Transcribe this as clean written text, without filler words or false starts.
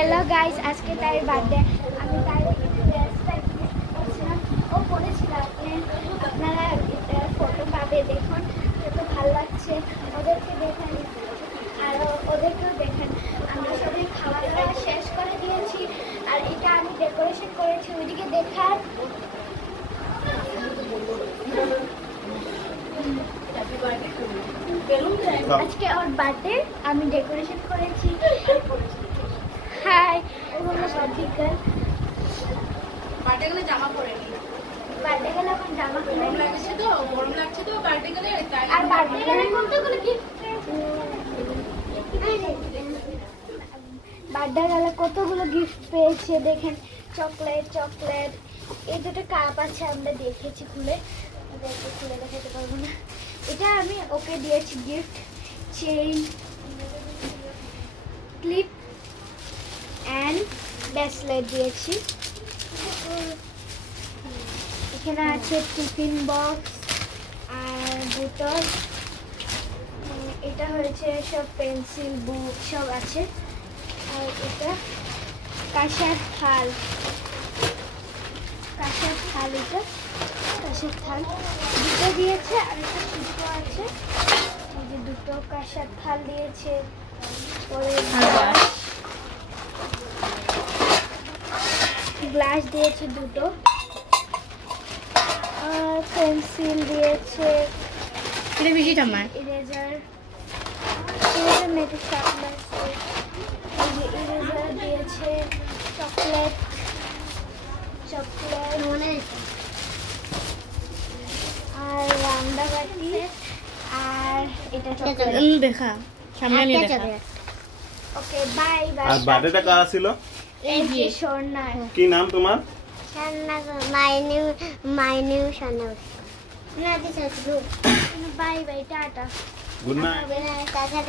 hello guys आज के तार बर्थडे আমি তারে ড্রেসটা কিনেছিলাম ও পরেছিল আপনারা এটা ফটো পাবে দেখুন কত ভালো লাগছে ওদেরকে দেখেন আর ওদেরকেও দেখেন আমরা সবাই খাওয়া দাওয়া শেষ করে দিয়েছি আর এটা আমি ডেকোরেশন করেছি ওইদিকে দেখার আজকে ওর বার্থডে আমি ডেকোরেশন করেছি হাই ওগুলো সব বিকেল বার্থডে গেলে জামা পরে নি বার্থডে গেলে এখন জামা গরম লাগছে তো বার্থডে গেলে আর বার্থডে গেলে কতগুলো গিফট বার্থডে গেলে কতগুলো গিফট পেয়েছে দেখেন চকলেট এই দুটো কাপ আছে আমরা দেখেছি খুলে দেখাতে পারবো না এটা আমি ওকে দিয়েছি gift chain clip and bracelet দিয়েছি এখানে আছে টিফিন বক্স আর বোতল এটা হয়েছে সব পেন্সিল বুক সব আছে আর এটা কাঁসার থাল এটা কাঁসার থাল দুটো দিয়েছে আর একটা ছোটো আছে এই যে দুটো কাঁসার থাল দিয়েছে পরে গ্লাস দিয়েছে দুটো আর পেন্সিল দিয়েছে এটা বেশি টামার ইরেজার মেটে শার্পনার ইরেজার দিয়েছে চকলেট আর রান্না বাটি আর এটা চকলেট দেখা সামনে নিয়ে দেখা ওকে বাই বাই আর বার্থডেটা কারা ছিল এই যে সোনা কি নাম তোমার সোনা মাই নিউ সোনা না this bye bye tata good night tata